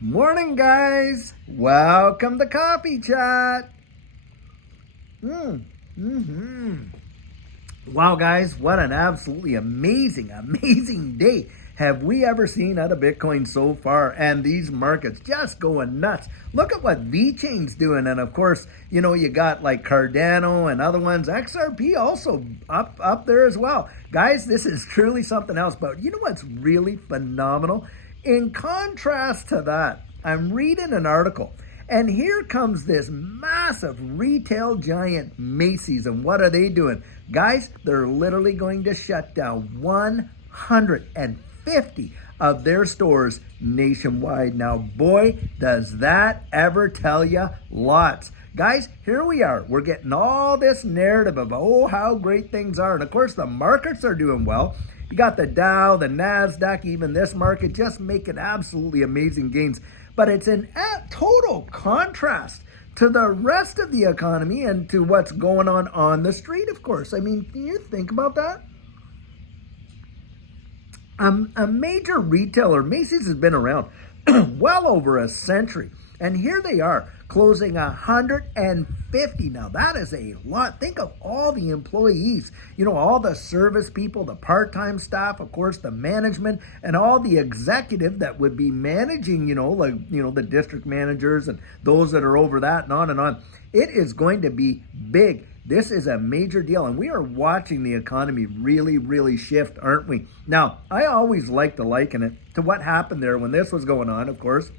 Morning, guys. Welcome to Coffee Chat. Mm-hmm. Wow, guys, what an absolutely amazing day have we ever seen out of Bitcoin so far. And these markets just going nuts. Look at what VeChain's doing. And of course, you got like Cardano and other ones. XRP also up there as well. Guys, this is truly something else. But you know what's really phenomenal? In contrast to that, I'm reading an article, and here comes this massive retail giant Macy's, and what are they doing? Guys, they're literally going to shut down 150 of their stores nationwide. Now, boy, does that ever tell you lots. Guys, here we are. We're getting all this narrative of, oh, how great things are. And of course, the markets are doing well. You got the Dow, the NASDAQ, even this market just making absolutely amazing gains. But it's in total contrast to the rest of the economy and to what's going on the street, of course. I mean, can you think about that? A major retailer, Macy's, has been around well over a century. And here they are, closing 150. Now, that is a lot. Think of all the employees, all the service people, the part-time staff, of course, the management, and all the executive that would be managing, the district managers and those that are over that and on and on. It is going to be big. This is a major deal, and we are watching the economy really shift, aren't we? Now, I always like to liken it to what happened there when this was going on, of course.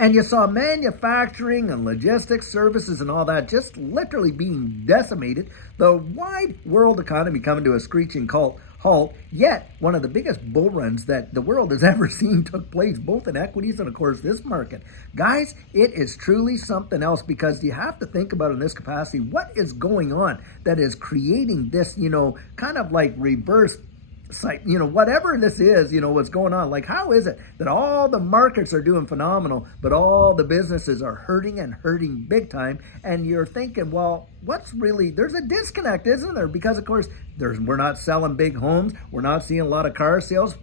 And you saw manufacturing and logistics services and all that just literally being decimated. The wide world economy coming to a screeching halt. Yet, one of the biggest bull runs that the world has ever seen took place, both in equities and, of course, this market. Guys, it is truly something else, because you have to think about in this capacity what is going on that is creating this, kind of like reverse whatever this is, what's going on. Like, how is it that all the markets are doing phenomenal, but all the businesses are hurting big time? And you're thinking, well, there's a disconnect, isn't there? Because, of course, we're not selling big homes. We're not seeing a lot of car sales.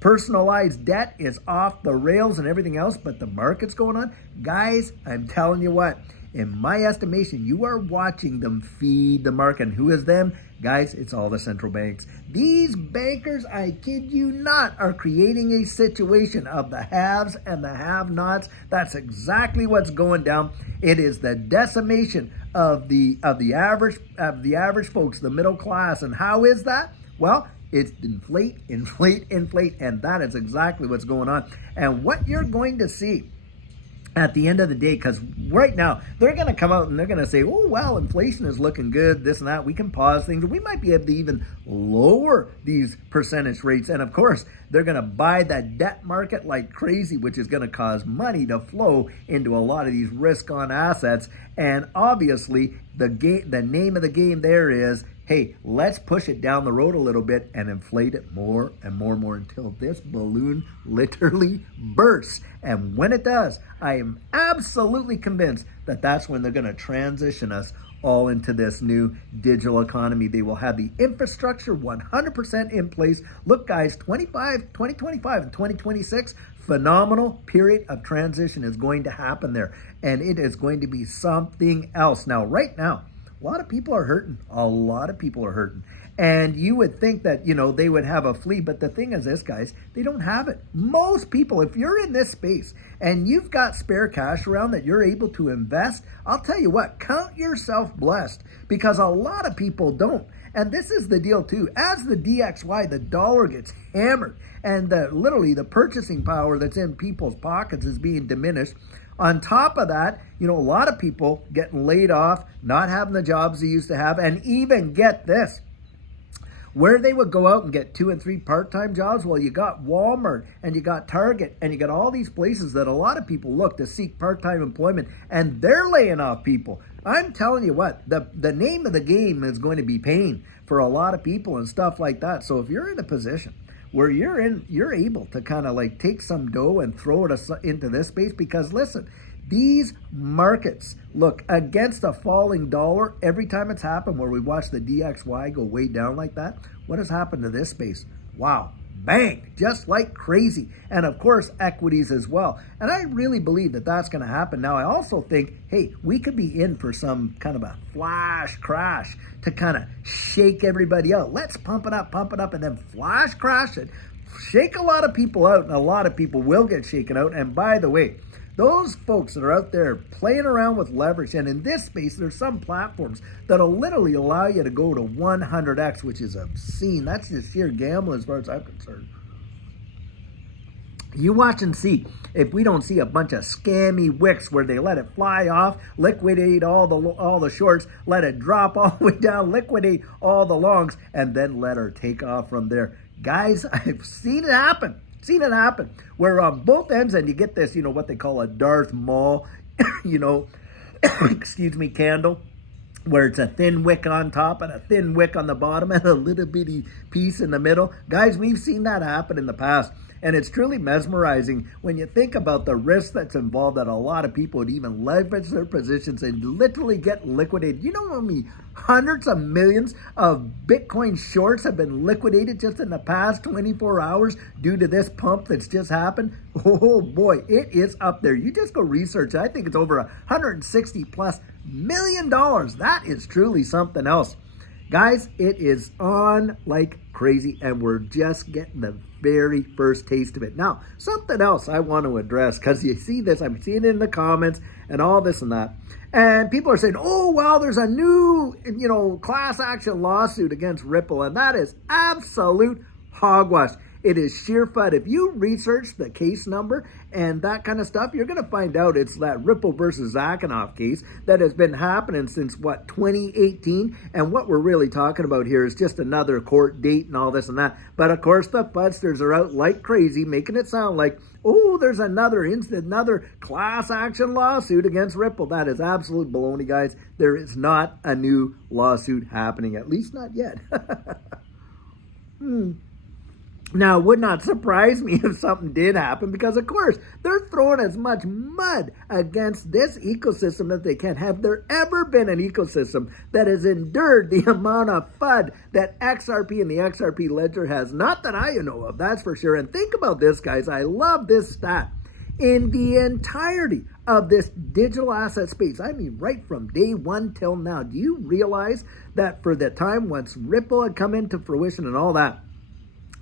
Personalized debt is off the rails and everything else, but the market's going on. Guys, I'm telling you what, in my estimation, you are watching them feed the market. And who is them? Guys, it's all the central banks. These bankers, I kid you not, are creating a situation of the haves and the have-nots. That's exactly what's going down. It is the decimation of the average folks, the middle class. And how is that? Well, it's inflate, and that is exactly what's going on. And what you're going to see at the end of the day, because right now they're going to come out and they're going to say, oh, well, inflation is looking good, this and that. We can pause things. We might be able to even lower these percentage rates. And of course, they're going to buy that debt market like crazy, which is going to cause money to flow into a lot of these risk-on assets. And obviously, the name of the game there is, hey, let's push it down the road a little bit and inflate it more and more until this balloon literally bursts. And when it does, I am absolutely convinced that that's when they're going to transition us all into this new digital economy. They will have the infrastructure 100% in place. Look, guys, 2025 and 2026, phenomenal period of transition is going to happen there. And it is going to be something else. Now, right now, a lot of people are hurting. And you would think that, they would have a flea. But the thing is this, guys, they don't have it. Most people, if you're in this space and you've got spare cash around that you're able to invest, I'll tell you what, count yourself blessed, because a lot of people don't. And this is the deal too. As the DXY, the dollar gets hammered, and literally the purchasing power that's in people's pockets is being diminished. On top of that, a lot of people getting laid off, not having the jobs they used to have, and even get this, where they would go out and get 2 and 3 part-time jobs. Well, you got Walmart and you got Target and you got all these places that a lot of people look to seek part-time employment, and they're laying off people. I'm telling you what, the name of the game is going to be pain for a lot of people and stuff like that. So if you're in a position where you're able to kind of like take some dough and throw it into this space, because listen, these markets, look, against a falling dollar, every time it's happened where we watch the DXY go way down like that, what has happened to this space? Wow, banked just like crazy. And of course, equities as well. And I really believe that that's going to happen. Now, I also think, hey, we could be in for some kind of a flash crash to kind of shake everybody out. Let's pump it up, and then flash crash it. Shake a lot of people out, and a lot of people will get shaken out. And by the way, those folks that are out there playing around with leverage, and in this space, there's some platforms that'll literally allow you to go to 100x, which is obscene. That's just sheer gambling as far as I'm concerned. You watch and see if we don't see a bunch of scammy wicks where they let it fly off, liquidate all the shorts, let it drop all the way down, liquidate all the longs, and then let her take off from there. Guys, I've seen it happen. Where on both ends, and you get this, what they call a Darth Maul, candle, where it's a thin wick on top and a thin wick on the bottom and a little bitty piece in the middle. Guys, we've seen that happen in the past. And it's truly mesmerizing when you think about the risk that's involved, that a lot of people would even leverage their positions and literally get liquidated. You know how many hundreds of millions of Bitcoin shorts have been liquidated just in the past 24 hours due to this pump that's just happened? Oh boy, it is up there. You just go research it. I think it's over $160+ million. That is truly something else. Guys, it is on like crazy, and we're just getting the very first taste of it. Now, something else I want to address, because you see this, I'm seeing it in the comments and all this and that. And people are saying, oh, well, there's a new, class action lawsuit against Ripple, and that is absolute hogwash. It is sheer FUD. If you research the case number and that kind of stuff, you're going to find out it's that Ripple versus Zakanoff case that has been happening since, 2018? And what we're really talking about here is just another court date and all this and that. But, of course, the FUDsters are out like crazy, making it sound like, oh, there's another class action lawsuit against Ripple. That is absolute baloney, guys. There is not a new lawsuit happening, at least not yet. Now, it would not surprise me if something did happen, because, of course, they're throwing as much mud against this ecosystem that they can. Have there ever been an ecosystem that has endured the amount of FUD that XRP and the XRP ledger has? Not that I know of, that's for sure. And think about this, guys. I love this stat. In the entirety of this digital asset space, I mean right from day one till now, do you realize that for the time once Ripple had come into fruition and all that,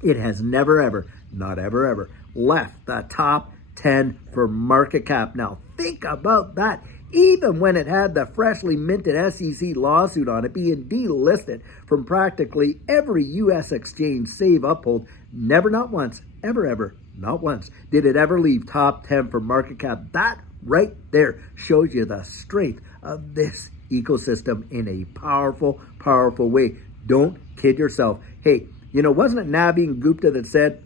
it has never, ever, not ever, ever left the top 10 for market cap. Now, think about that. Even when it had the freshly minted SEC lawsuit on it, being delisted from practically every U.S. exchange save Uphold, never, not once, ever, ever, not once, did it ever leave top 10 for market cap. That right there shows you the strength of this ecosystem in a powerful, powerful way. Don't kid yourself. Hey, wasn't it Naveen Gupta that said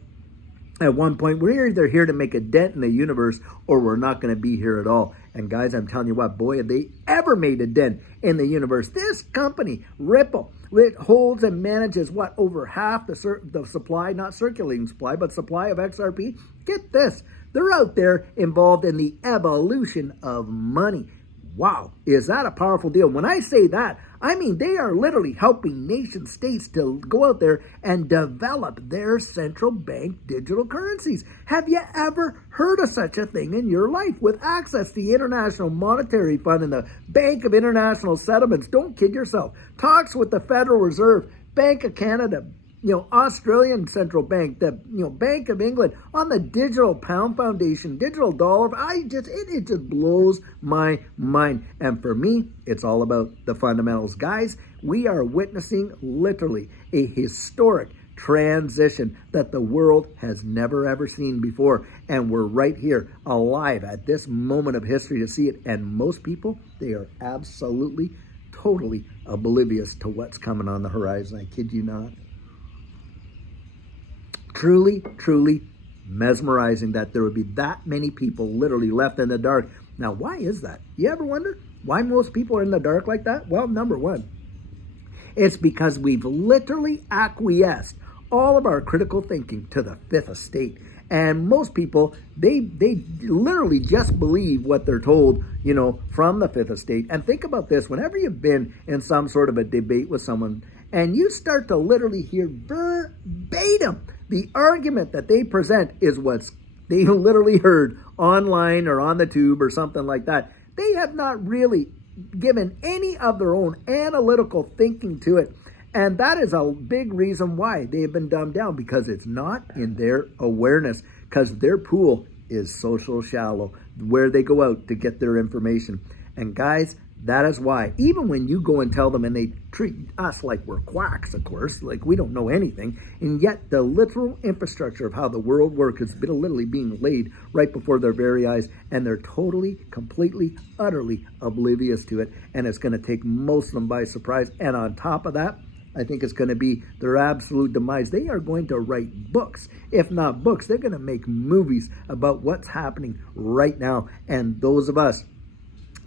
at one point, we're either here to make a dent in the universe or we're not going to be here at all. And guys, I'm telling you what, boy, have they ever made a dent in the universe. This company, Ripple, it holds and manages over half the supply, not circulating supply, but supply of XRP. Get this, they're out there involved in the evolution of money. Wow, is that a powerful deal? When I say that, I mean they are literally helping nation states to go out there and develop their central bank digital currencies. Have you ever heard of such a thing in your life? With access to the International Monetary Fund and the Bank of International Settlements, don't kid yourself. Talks with the Federal Reserve, Bank of Canada, Australian Central Bank, the Bank of England, on the Digital Pound Foundation, digital dollar. It just blows my mind. And for me, it's all about the fundamentals. Guys, we are witnessing literally a historic transition that the world has never ever seen before. And we're right here alive at this moment of history to see it. And most people, they are absolutely, totally oblivious to what's coming on the horizon. I kid you not. Truly, truly mesmerizing that there would be that many people literally left in the dark. Now, why is that? You ever wonder why most people are in the dark like that? Well, number one, it's because we've literally acquiesced all of our critical thinking to the fifth estate. And most people, they literally just believe what they're told, from the fifth estate. And think about this, whenever you've been in some sort of a debate with someone, and you start to literally hear verbatim the argument that they present is what's they literally heard online or on the tube or something like that. They have not really given any of their own analytical thinking to it. And that is a big reason why they have been dumbed down, because it's not in their awareness, because their pool is so shallow, where they go out to get their information. And guys, that is why, even when you go and tell them, and they treat us like we're quacks, of course, like we don't know anything, and yet the literal infrastructure of how the world works is literally being laid right before their very eyes, and they're totally, completely, utterly oblivious to it, and it's going to take most of them by surprise. And on top of that, I think it's going to be their absolute demise. They are going to write books. If not books, they're going to make movies about what's happening right now. And those of us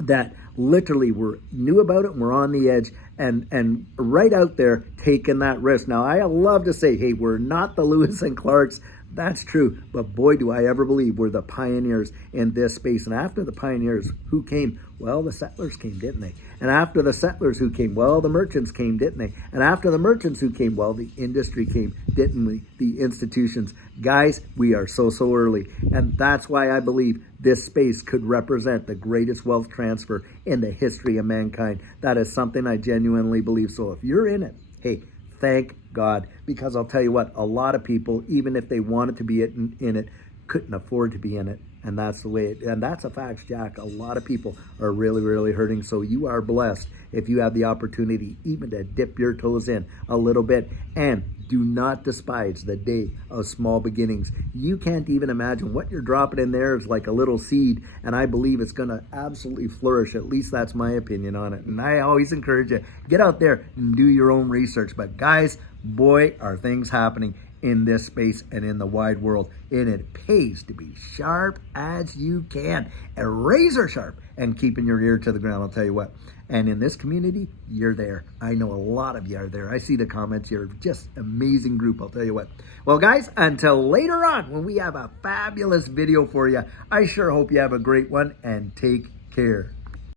that literally knew about it and were on the edge and right out there taking that risk. Now, I love to say, hey, we're not the Lewis and Clarks. That's true. But boy, do I ever believe we're the pioneers in this space. And after the pioneers, who came? Well, the settlers came, didn't they? And after the settlers, who came? Well, the merchants came, didn't they? And after the merchants, who came? Well, the industry came, didn't we? The institutions. Guys, we are so early. And that's why I believe this space could represent the greatest wealth transfer in the history of mankind. That is something I genuinely believe. So if you're in it, hey, thank God, because I'll tell you what, a lot of people, even if they wanted to be in it, couldn't afford to be in it. And that's the way and that's a fact, Jack. A lot of people are really hurting. So you are blessed if you have the opportunity even to dip your toes in a little bit. And do not despise the day of small beginnings. You can't even imagine what you're dropping in there is like a little seed. And I believe it's going to absolutely flourish. At least that's my opinion on it. And I always encourage you, get out there and do your own research. But guys, boy, are things happening in this space and in the wide world. And it pays to be sharp as you can, and razor sharp, and keeping your ear to the ground, I'll tell you what. And in this community, you're there. I know a lot of you are there. I see the comments. You're just amazing group, I'll tell you what. Well, guys, until later on when we have a fabulous video for you, I sure hope you have a great one, and take care.